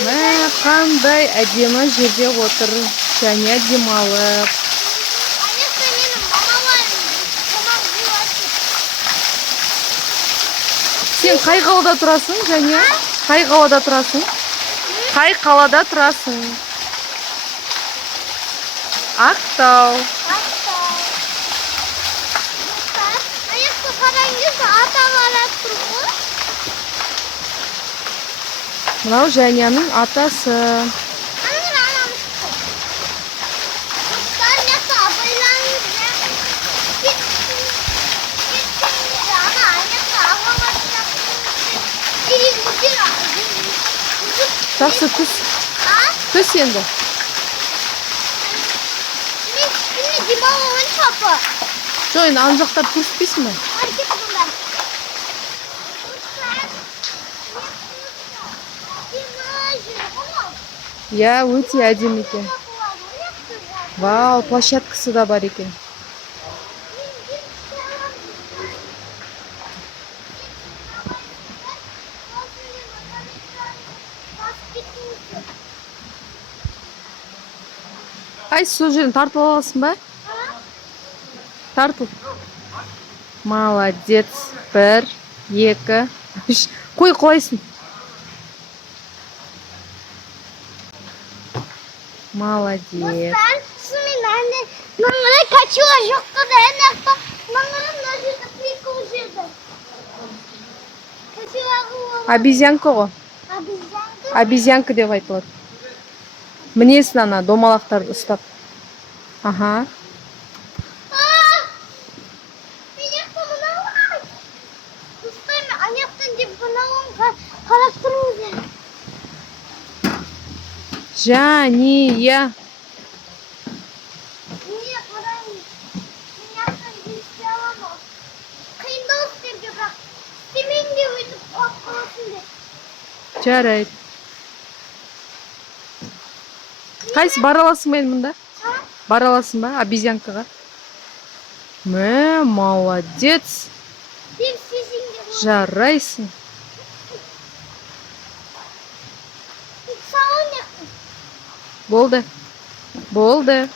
Мә, қандай әдемі жерде отыр. Және демалып. Сен қай қалада тұрасың, және? Қай қалада тұрасың? Қай қалада тұрасың? Ақтау. Мынау Жәняның атасы. Жақсы түс. Түс енді. Жоқ, енді ана жақтар көрсетпейсің бе? Я, өте әдемі екен. Вау, площадкасы да бар екен. Қайсы сол жерін тартып аласың ба? Тартыл. Молодец. 1, 2, 3. Қой құлайсың. Молодец. Обезьянка ғой. Обезьянка деп айтылады. Мінесін ана домалақтарды ұстап. Аха. Жәния. Жарайды. Қайсы бара аласың ба мұнда? Бара аласың ба обезьянкаға? Мә, молодец. Жарайсың. Болды. Болды.